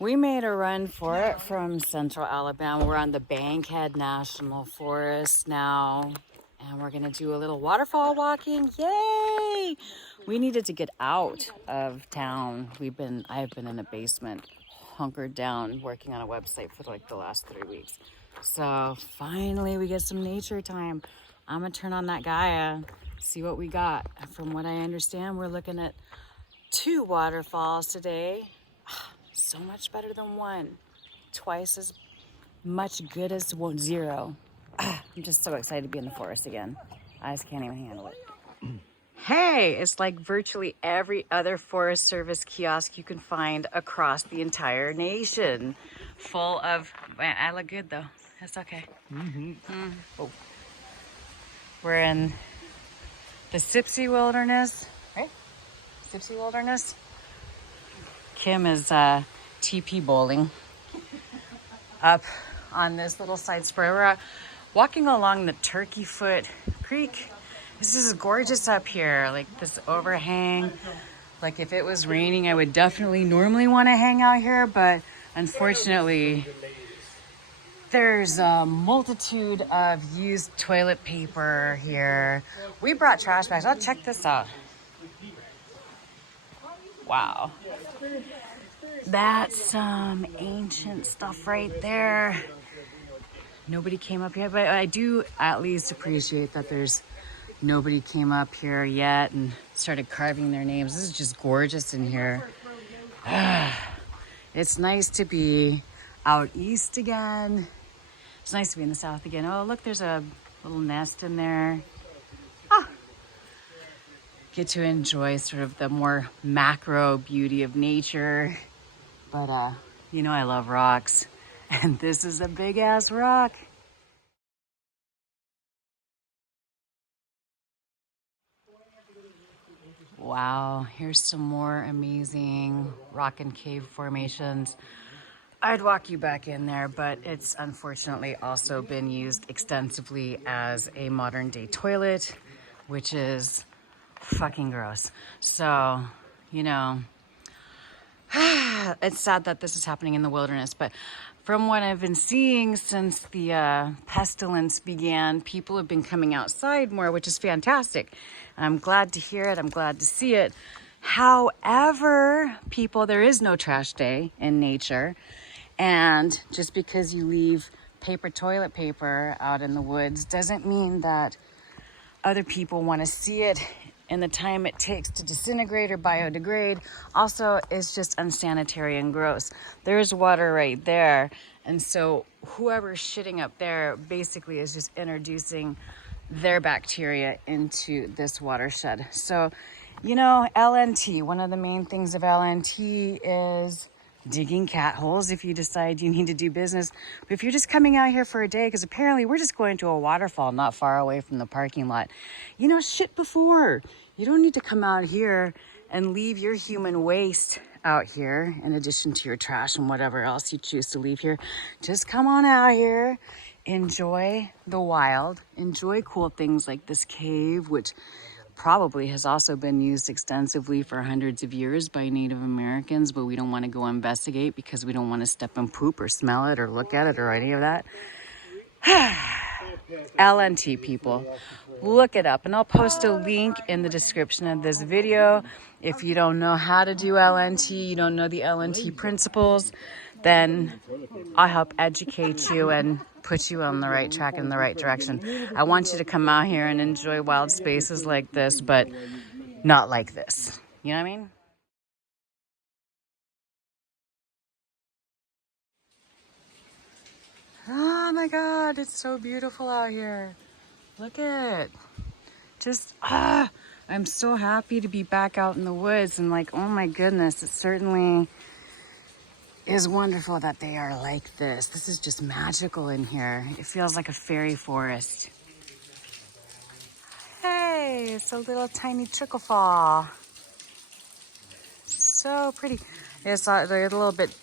We made a run for it from central Alabama. We're on the Bankhead National Forest now, and we're gonna do a little waterfall walking. Yay! We needed to get out of town. I've been in a basement, hunkered down, working on a website for like the last 3 weeks. So finally we get some nature time. I'm gonna turn on that Gaia, see what we got. From what I understand, we're looking at 2 waterfalls today. So much better than 1. Twice as much good as 0. I'm just so excited to be in the forest again. I just can't even handle it. Hey, it's like virtually every other Forest Service kiosk you can find across the entire nation. Full of, I look good though. That's okay. Oh. We're in the Sipsey Wilderness, right? Sipsey Wilderness. Kim is TP bowling up on this little side spur. We're walking along the Turkey Foot Creek. This is gorgeous up here, like this overhang. Like if it was raining, I would definitely normally want to hang out here, but unfortunately, there's a multitude of used toilet paper here. We brought trash bags. Oh, check this out. Wow. That's some ancient stuff right there. Nobody came up here, but I do at least appreciate that nobody came up here yet and started carving their names. This is just gorgeous in here. It's nice to be out east again. It's nice to be in the south again. Oh, look, there's a little nest in there. Get to enjoy sort of the more macro beauty of nature. But, you know, I love rocks. And this is a big ass rock. Wow, here's some more amazing rock and cave formations. I'd walk you back in there, but it's unfortunately also been used extensively as a modern day toilet, which is fucking gross. So, you know, it's sad that this is happening in the wilderness, but from what I've been seeing since the pestilence began, people have been coming outside more, which is fantastic. I'm glad to hear it. I'm glad to see it. However, people, there is no trash day in nature. And just because you leave paper toilet paper out in the woods doesn't mean that other people want to see it and the time it takes to disintegrate or biodegrade. Also, it's just unsanitary and gross. There's water right there. And so whoever's shitting up there basically is just introducing their bacteria into this watershed. So, you know, LNT, one of the main things of LNT is digging cat holes if you decide you need to do business. But if you're just coming out here for a day, because apparently we're just going to a waterfall not far away from the parking lot. You know, shit before. You don't need to come out here and leave your human waste out here in addition to your trash and whatever else you choose to leave here. Just come on out here, enjoy the wild, enjoy cool things like this cave, which probably has also been used extensively for hundreds of years by Native Americans, but we don't want to go investigate because we don't want to step in poop or smell it or look at it or any of that. LNT, people, look it up, and I'll post a link in the description of this video. If you don't know how to do LNT, you don't know the LNT principles, then I'll help educate you and put you on the right track in the right direction. I want you to come out here and enjoy wild spaces like this, but not like this. You know what I mean? Oh my God, it's so beautiful out here. Look at it. Just, I'm so happy to be back out in the woods and like, oh my goodness, it certainly is wonderful that they are like this. This is just magical in here. It feels like a fairy forest. Hey, it's a little tiny trickle fall. So pretty. It's they're a little bit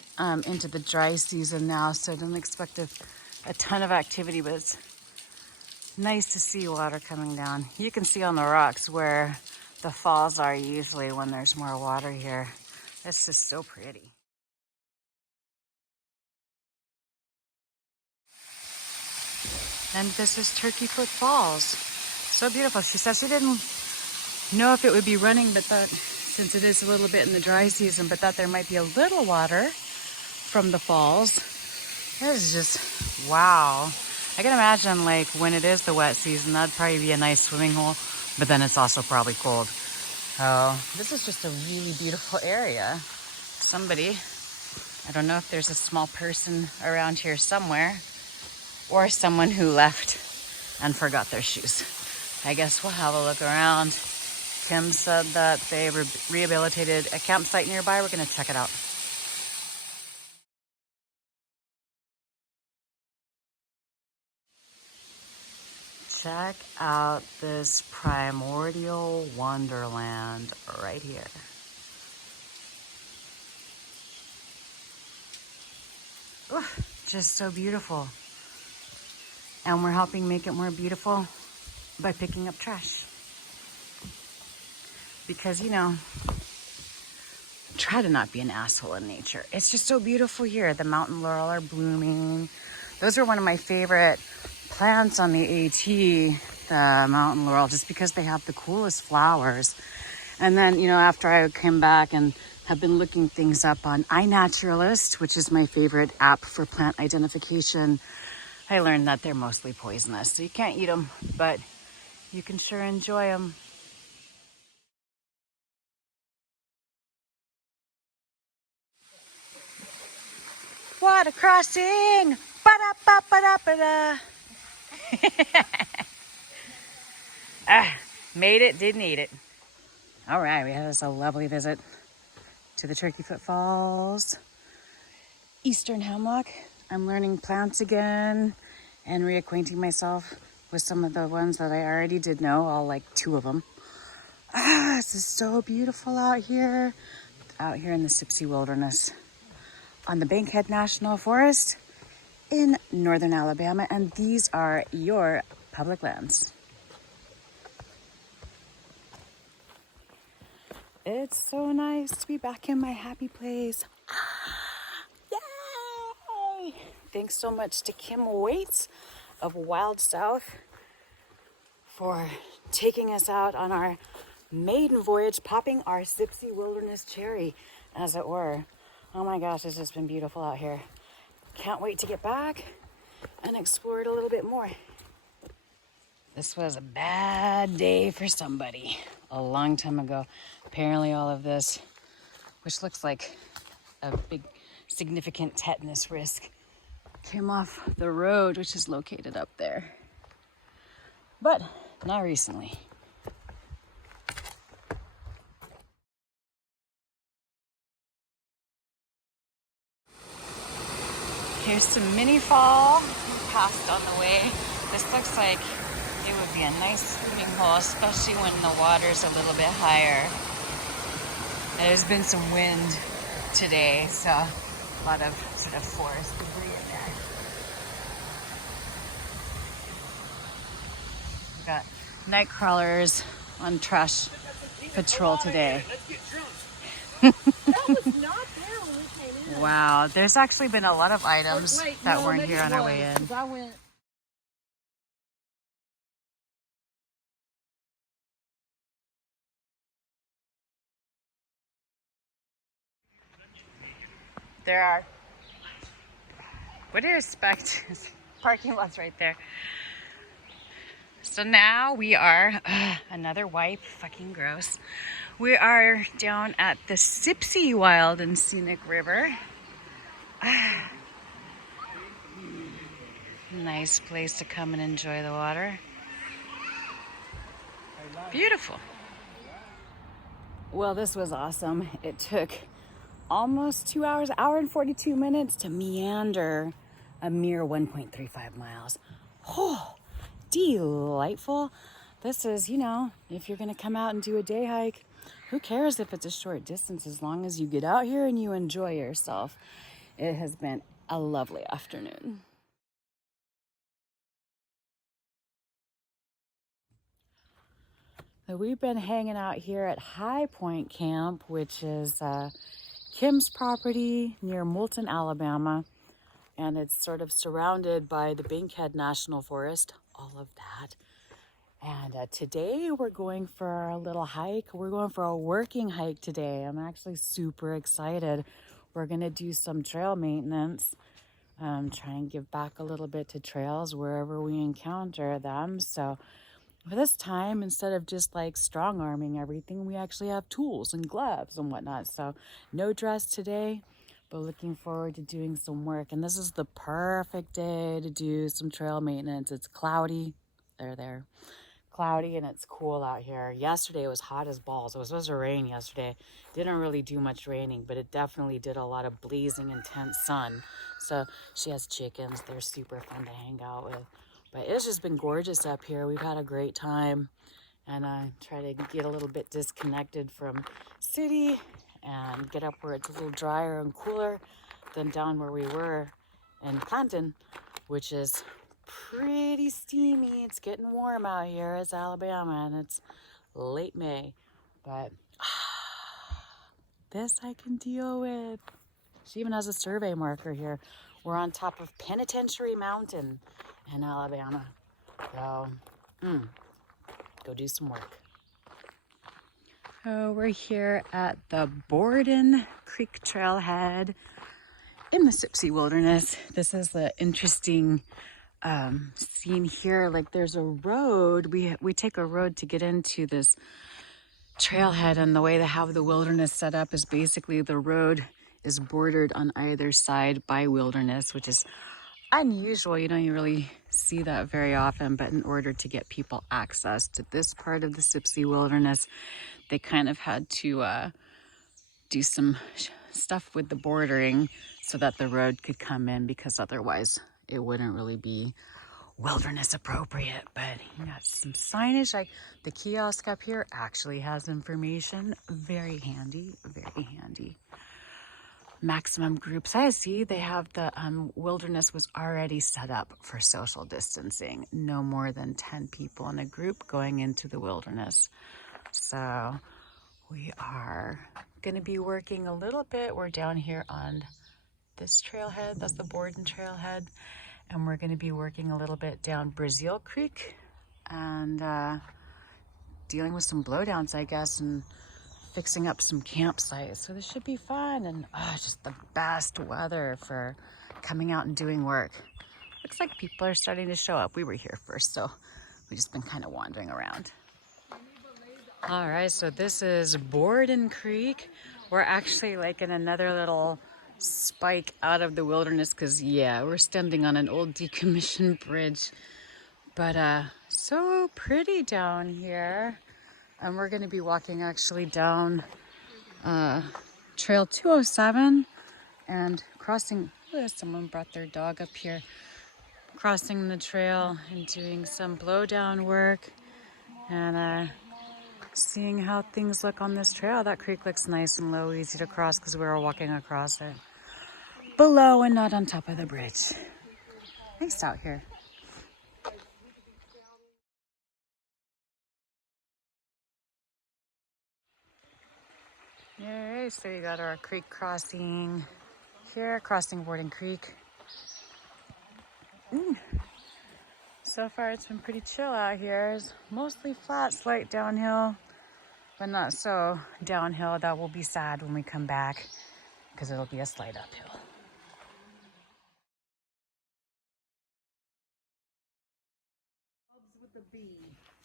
into the dry season now, so don't expect a ton of activity, but it's nice to see water coming down. You can see on the rocks where the falls are usually when there's more water here. It's just so pretty. And this is Turkey Foot Falls. So beautiful. She says she didn't know if it would be running, but that since it is a little bit in the dry season, but that there might be a little water from the falls. This is just, wow. I can imagine like when it is the wet season, that'd probably be a nice swimming hole, but then it's also probably cold. Oh, this is just a really beautiful area. Somebody, I don't know if there's a small person around here somewhere, or someone who left and forgot their shoes. I guess we'll have a look around. Kim said that they rehabilitated a campsite nearby. We're gonna check it out. Check out this primordial wonderland right here. Ooh, just so beautiful. And we're helping make it more beautiful by picking up trash. Because, you know, try to not be an asshole in nature. It's just so beautiful here. The mountain laurel are blooming. Those are one of my favorite plants on the AT, the mountain laurel, just because they have the coolest flowers. And then, you know, after I came back and have been looking things up on iNaturalist, which is my favorite app for plant identification, I learned that they're mostly poisonous. So you can't eat them, but you can sure enjoy them. Water crossing! Ba-da-ba-ba-da-ba-da! Ah, made it, didn't eat it. All right, we had us a lovely visit to the Turkey Foot Falls. Eastern hemlock. I'm learning plants again and reacquainting myself with some of the ones that I already did know, all like 2 of them. Ah, this is so beautiful out here in the Sipsey Wilderness on the Bankhead National Forest in northern Alabama, and these are your public lands. It's so nice to be back in my happy place. Yay! Thanks so much to Kim Waits of Wild South for taking us out on our maiden voyage, popping our Sipsey Wilderness cherry, as it were. Oh my gosh, it's just been beautiful out here. Can't wait to get back and explore it a little bit more. This was a bad day for somebody a long time ago. Apparently all of this, which looks like a big significant tetanus risk, came off the road, which is located up there. But not recently. Here's some mini fall passed on the way. This looks like it would be a nice swimming hole, especially when the water's a little bit higher. There's been some wind today, so a lot of sort of forest debris in there. We've got night crawlers on trash patrol today. That was not there when we came in. Wow, there's actually been a lot of items that weren't here on our way in. There are, what do you expect? Parking lot's right there. So now we are, another wipe, fucking gross. We are down at the Sipsey Wild and Scenic River. Nice place to come and enjoy the water. Beautiful. Well, this was awesome. It took almost 2 hours, hour and 42 minutes to meander a mere 1.35 miles. Oh, delightful. This is, you know, if you're going to come out and do a day hike, who cares if it's a short distance as long as you get out here and you enjoy yourself. It has been a lovely afternoon. So we've been hanging out here at High Point Camp, which is Kim's property near Moulton, Alabama. and it's sort of surrounded by the Bankhead National Forest, all of that. And today we're going for a little hike. We're going for a working hike today. I'm actually super excited. We're going to do some trail maintenance, try and give back a little bit to trails wherever we encounter them. So for this time, instead of just like strong arming everything, we actually have tools and gloves and whatnot. So no dress today, but looking forward to doing some work. And this is the perfect day to do some trail maintenance. It's cloudy. There. Cloudy, and it's cool out here. Yesterday it was hot as balls. It was supposed to rain yesterday. Didn't really do much raining, but it definitely did a lot of blazing intense sun. So she has chickens. They're super fun to hang out with. But it's just been gorgeous up here. We've had a great time, and I try to get a little bit disconnected from city and get up where it's a little drier and cooler than down where we were in Clanton, which is pretty steamy. It's getting warm out here. It's Alabama, and it's late May, but this I can deal with. She even has a survey marker here. We're on top of Penitentiary Mountain in Alabama. So, go do some work. Oh, we're here at the Borden Creek Trailhead in the Sipsey Wilderness. This is the interesting scene here. Like there's a road. We take a road to get into this trailhead, and the way they have the wilderness set up is basically the road is bordered on either side by wilderness, which is unusual. You don't really see that very often, but in order to get people access to this part of the Sipsey Wilderness, they kind of had to do some stuff with the bordering so that the road could come in, because otherwise it wouldn't really be wilderness appropriate. But you got some signage. Like the kiosk up here actually has information. Very handy, very handy. Maximum group size. See, they have the wilderness was already set up for social distancing. No more than 10 people in a group going into the wilderness. So we are going to be working a little bit. We're down here on this trailhead. That's the Borden Trailhead. And we're going to be working a little bit down Brazel Creek and dealing with some blowdowns, I guess, and fixing up some campsites. So this should be fun, and just the best weather for coming out and doing work. Looks like people are starting to show up. We were here first, so we've just been kind of wandering around. All right, so this is Borden Creek. We're actually like in another little spike out of the wilderness because, yeah, we're standing on an old decommissioned bridge. But so pretty down here. And we're going to be walking actually down Trail 207 and crossing. Someone brought their dog up here. Crossing the trail and doing some blowdown work and seeing how things look on this trail. That creek looks nice and low, easy to cross because we were walking across it. Below and not on top of the bridge. Nice out here. Alright, so you got our creek crossing here, crossing Borden Creek. So far it's been pretty chill out here. It's mostly flat, slight downhill, but not so downhill that we'll be sad when we come back because it'll be a slight uphill.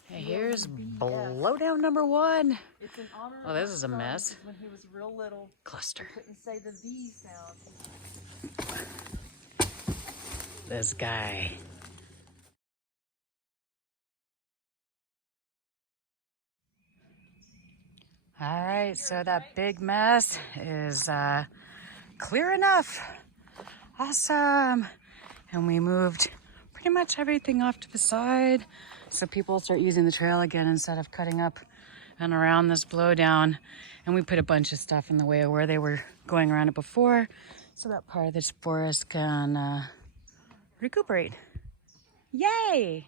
Hey, here's blowdown number one. It's in honor Oh, this is a mess. when he was real little. Cluster. Couldn't say the V sound. This guy. All right, so that big mess is clear enough. Awesome. And we moved pretty much everything off to the side so people start using the trail again instead of cutting up and around this blowdown. And we put a bunch of stuff in the way of where they were going around it before so that part of this forest can recuperate. Yay!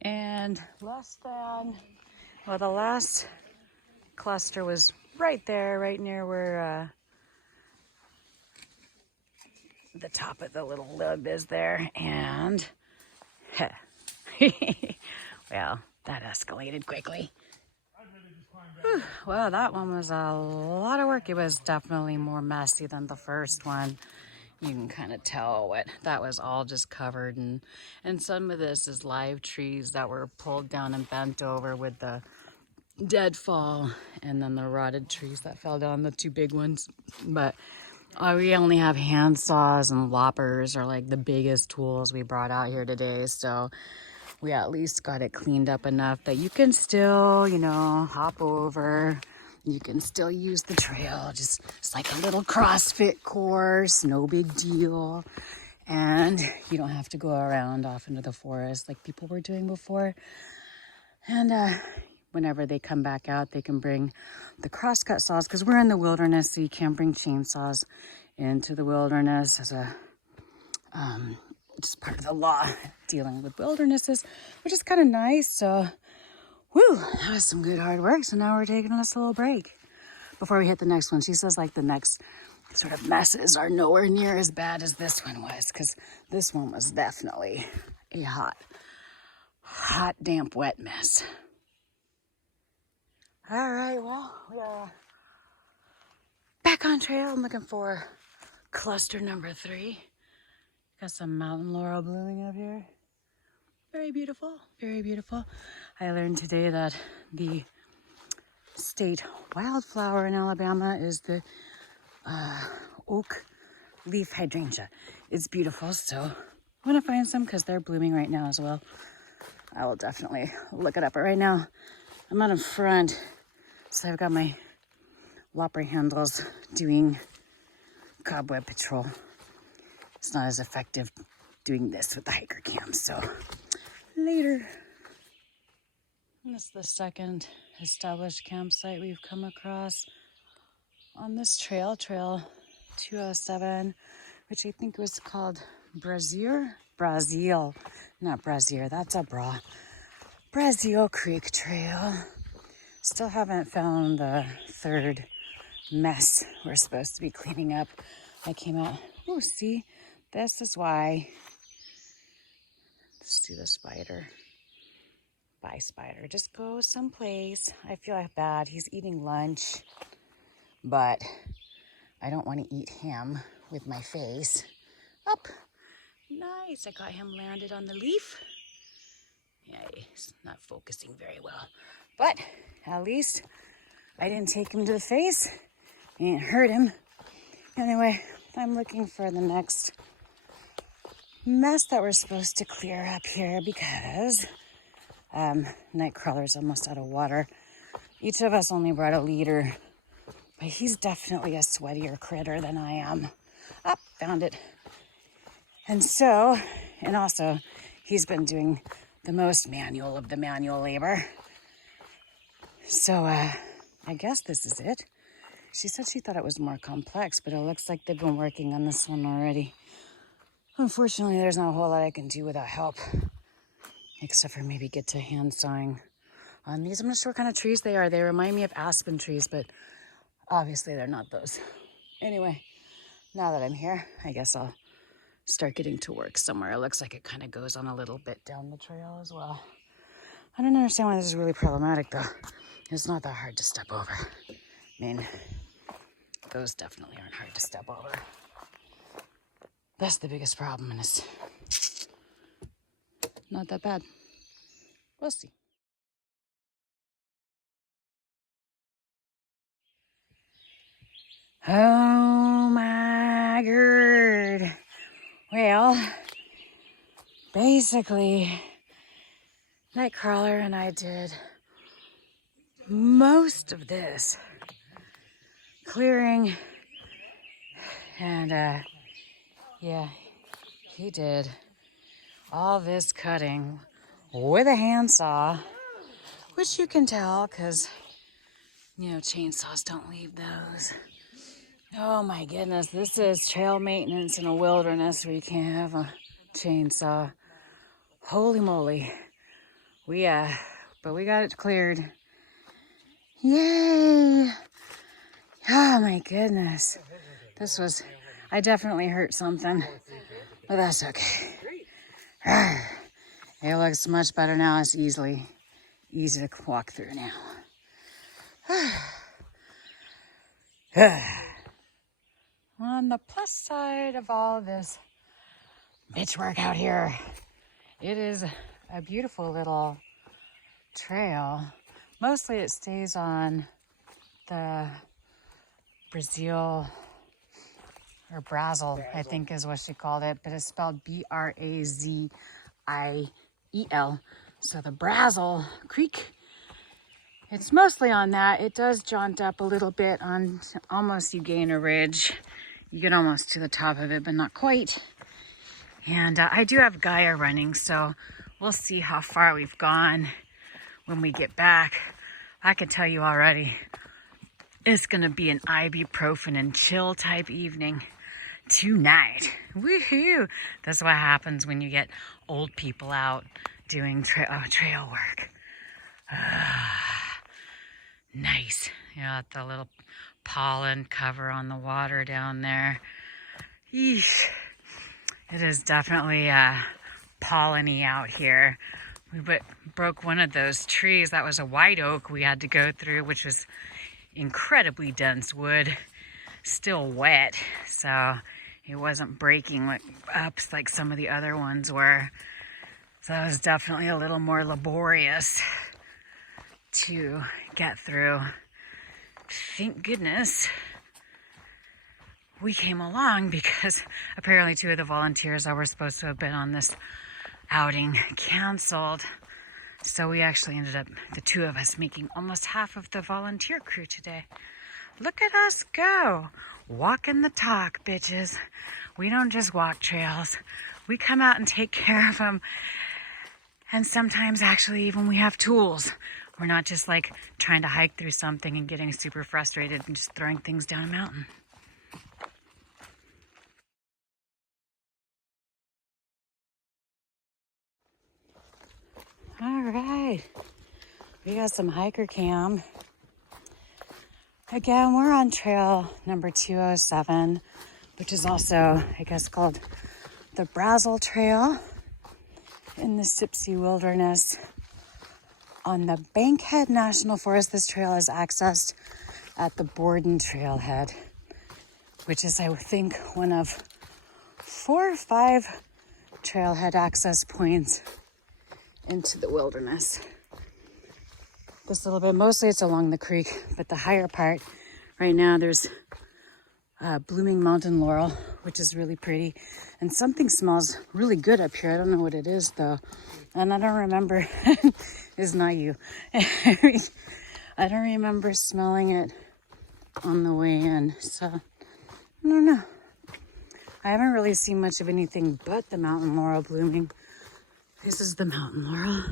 And the last cluster was right there, right near where the top of the little lip is there, and well, that escalated quickly. Whew. Well, that one was a lot of work. It was definitely more messy than the first one. You can kind of tell what that was all just covered, and some of this is live trees that were pulled down and bent over with the deadfall, and then the rotted trees that fell down, the two big ones. But we only have hand saws and loppers are like the biggest tools we brought out here today, so we at least got it cleaned up enough that you can still, you know, hop over. You can still use the trail. Just it's like a little CrossFit course, no big deal. And you don't have to go around off into the forest like people were doing before. And whenever they come back out, they can bring the crosscut saws, because we're in the wilderness, so you can't bring chainsaws into the wilderness as a just part of the law dealing with wildernesses, which is kind of nice. So, whew, that was some good hard work. So now we're taking us a little break before we hit the next one. She says like the next sort of messes are nowhere near as bad as this one was, because this one was definitely a hot, damp, wet mess. All right, well, we are back on trail. I'm looking for cluster number 3. Got some mountain laurel blooming up here. Very beautiful, very beautiful. I learned today that the state wildflower in Alabama is the oak leaf hydrangea. It's beautiful, so I'm gonna find some because they're blooming right now as well. I will definitely look it up. But right now, I'm out in front, so I've got my lopper handles doing cobweb patrol. It's not as effective doing this with the hiker cam, so later. And this is the second established campsite we've come across on this trail, Trail 207, which I think was called Brazel, not Brazier, that's a bra. Brazel Creek Trail. Still haven't found the third mess we're supposed to be cleaning up. I came out, oh, see, this is why. Let's do the spider. Bye, spider. Just go someplace. I feel bad. He's eating lunch, but I don't want to eat him with my face. Up. Nice. I got him landed on the leaf. Yeah, he's not focusing very well, but at least I didn't take him to the face and hurt him. Anyway, I'm looking for the next mess that we're supposed to clear up here because Nightcrawler's almost out of water. Each of us only brought a liter, but he's definitely a sweatier critter than I am. Up, found it. And so, and also, he's been doing the most manual of the manual labor. So, I guess this is it. She said she thought it was more complex, but it looks like they've been working on this one already. Unfortunately, there's not a whole lot I can do without help, except for maybe get to hand sawing on these. I'm not sure what kind of trees they are. They remind me of aspen trees, but obviously they're not those. Anyway, now that I'm here, I guess I'll start getting to work somewhere. It looks like it kind of goes on a little bit down the trail as well. I don't understand why this is really problematic, though. It's not that hard to step over. I mean, those definitely aren't hard to step over. That's the biggest problem, and it's not that bad. We'll see. Oh my god. Well, basically, Nightcrawler and I did most of this clearing, and yeah, he did all this cutting with a handsaw, which you can tell because, you know, chainsaws don't leave those. Oh my goodness, this is trail maintenance in a wilderness where you can't have a chainsaw. Holy moly. But we got it cleared. Yay! Oh my goodness. This was, I definitely hurt something, but that's okay. It looks much better now. It's easy to walk through now. On the plus side of all this bitch work out here, it is a beautiful little trail. Mostly it stays on the Brazel or Brazel, I think is what she called it, but it's spelled Braziel. So the Brazel Creek, it's mostly on that. It does jaunt up a little bit on almost you gain a ridge. You get almost to the top of it, but not quite. And I do have Gaia running, so we'll see how far we've gone when we get back. I can tell you already, it's gonna be an ibuprofen and chill type evening tonight. Woohoo! That's what happens when you get old people out doing trail work. Nice. You know, the little pollen cover on the water down there. Yeesh. It is definitely pollen-y out here. We broke one of those trees. That was a white oak we had to go through, which was incredibly dense wood, still wet, so it wasn't breaking up like some of the other ones were. So it was definitely a little more laborious to get through. Thank goodness we came along, because apparently 2 of the volunteers that were supposed to have been on this outing canceled. So we actually ended up, the 2 of us, making almost half of the volunteer crew today. Look at us go. Walking the talk, bitches. We don't just walk trails. We come out and take care of them. And sometimes actually even we have tools. We're not just like trying to hike through something and getting super frustrated and just throwing things down a mountain. All right, we got some hiker cam. Again, we're on trail number 207, which is also, I guess, called the Brazel Trail in the Sipsey Wilderness. On the Bankhead National Forest, this trail is accessed at the Borden Trailhead, which is, I think, one of 4 or 5 trailhead access points into the wilderness. This little bit, mostly it's along the creek, but the higher part, right now there's blooming mountain laurel, which is really pretty. And something smells really good up here. I don't know what it is though. And I don't remember, it's not you. I don't remember smelling it on the way in. So, I don't know. I haven't really seen much of anything but the mountain laurel blooming. This is the mountain laurel.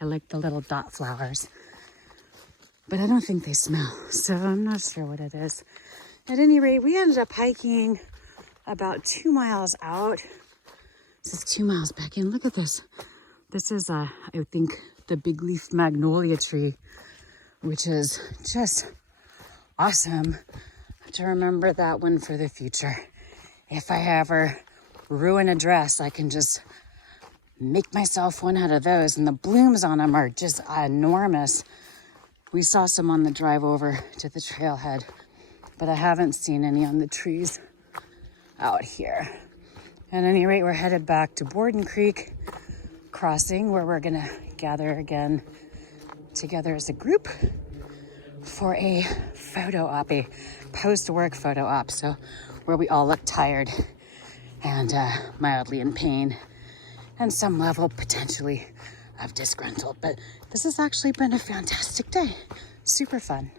I like the little dot flowers, but I don't think they smell, so I'm not sure what it is. At any rate, we ended up hiking about 2 miles out. This is 2 miles back in. Look at this. This is, I think, the big leaf magnolia tree, which is just awesome. I have to remember that one for the future. If I ever ruin a dress, I can just make myself one out of those, and the blooms on them are just enormous. We saw some on the drive over to the trailhead, but I haven't seen any on the trees out here. At any rate, we're headed back to Borden Creek crossing, where we're gonna gather again together as a group for a photo op, a post-work photo op, so where we all look tired and mildly in pain, and some level potentially of disgruntled. But this has actually been a fantastic day. Super fun.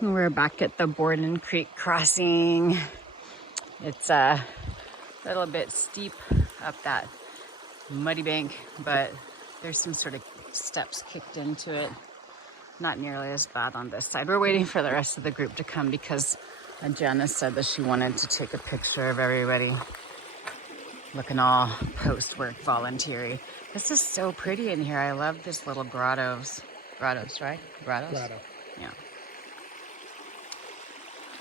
We're back at the Borden Creek crossing. It's a little bit steep up that muddy bank, but there's some sort of steps kicked into it. Not nearly as bad on this side. We're waiting for the rest of the group to come because Janice said that she wanted to take a picture of everybody. looking all post-work volunteer-y. This is so pretty in here. I love this little grottos. Grottos, right? Grottos? Grotto. Yeah.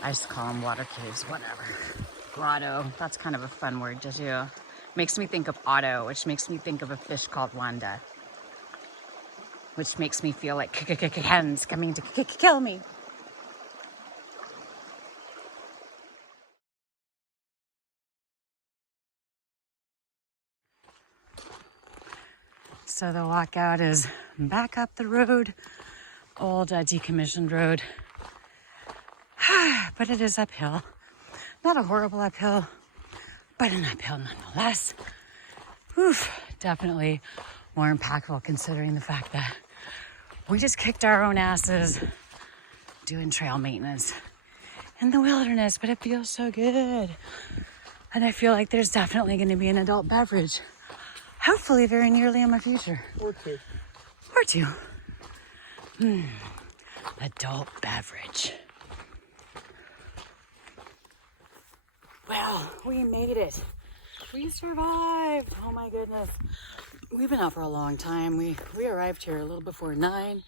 I used to call them water caves, whatever. Grotto, that's kind of a fun word to do. Makes me think of Otto, which makes me think of a fish called Wanda. Which makes me feel like hens coming to kill me. So the walkout is back up the road, old decommissioned road. But it is uphill. Not a horrible uphill, but an uphill nonetheless. Oof, definitely more impactful considering the fact that we just kicked our own asses doing trail maintenance in the wilderness, but it feels so good. And I feel like there's definitely going to be an adult beverage, hopefully very nearly in my future. Or two. Or two. Adult beverage. Well, we made it. We survived. Oh my goodness. We've been out for a long time. We arrived here a little before 9.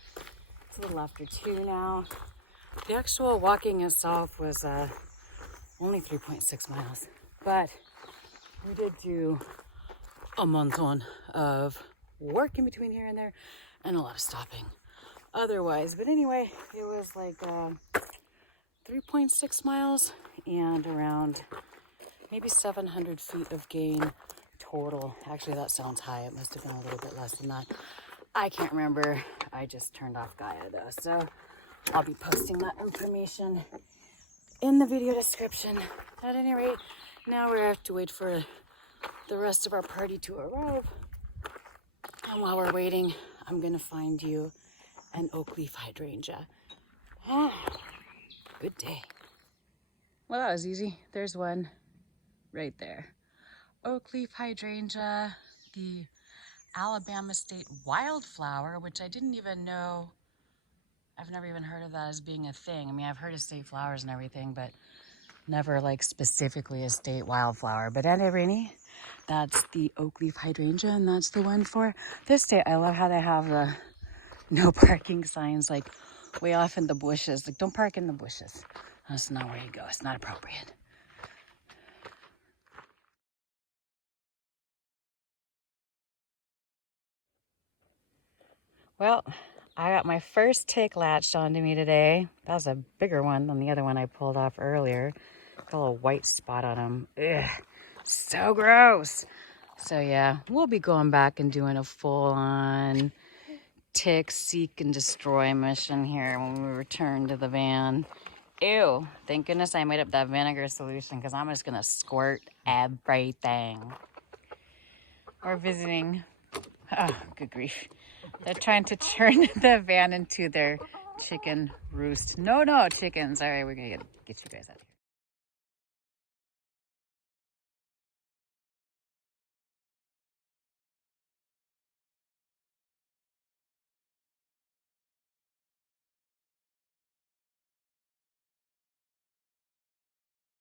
It's a little after 2 now. The actual walking itself was only 3.6 miles. But we did do a month-on of work in between here and there and a lot of stopping otherwise. But anyway, it was like 3.6 miles and around maybe 700 feet of gain total. Actually, that sounds high. It must have been a little bit less than that. I can't remember. I just turned off Gaia though. So I'll be posting that information in the video description. At any rate, now we have to wait for the rest of our party to arrive. And while we're waiting, I'm gonna find you an oak leaf hydrangea. Good day. Well, that was easy. There's one right there. Oak leaf hydrangea, the Alabama state wildflower, which I didn't even know. I've never even heard of that as being a thing. I mean, I've heard of state flowers and everything, but never like specifically a state wildflower. But anyway, that's the oak leaf hydrangea, and that's the one for this state. I love how they have the no parking signs like way off in the bushes. Like, don't park in the bushes. That's not where you go. It's not appropriate. Well, I got my first tick latched onto me today. That was a bigger one than the other one I pulled off earlier. Got a little white spot on him. Ugh, so gross. So yeah, we'll be going back and doing a full-on tick seek and destroy mission here when we return to the van. Ew, thank goodness I made up that vinegar solution because I'm just gonna squirt everything. We're visiting. Oh, good grief. They're trying to turn the van into their chicken roost. No, chickens. All right, we're gonna get you guys out of here.